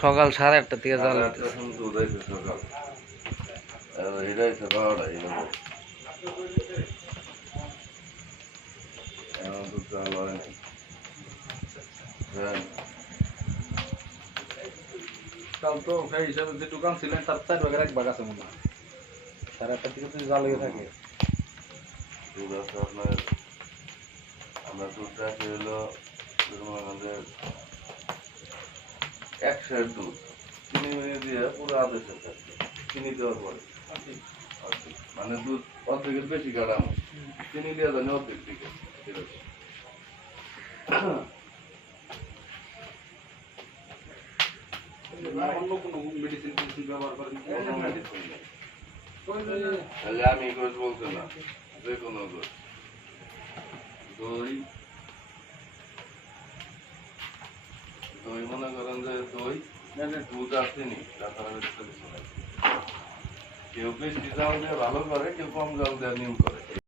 সকাল সাড়ে আটটা থেকে জাল হয়। কাল তো সেই হিসাবে যে দোকান ছিলেন তার চার ভাগের এক ভাগ আছে মনে হয়। সাড়ে আটটা থেকে যদি জাল লেগে থাকে। দুধ আছে আপনার। আমরা দুধটা হলো ধরুন আমাদের একশোর দুধ। চিনি মিনি দিয়ে পুরো আদেশের থাকবে। চিনি দেওয়ার পরে। মানে দুধ অর্ধেকের বেশি কাটামো চিনি দেওয়া জানি অর্ধেক দিকে। অন্য কোনো মেডিসিন ব্যবহার করেন কোনো medicine? নেই। তাহলে আমি বলতে না। যে কোনো দই। দই মনে করেন কেউ বেশ জল দিয়ে ভালো করে কেউ কম জল দেওয়া নিয়ম করে।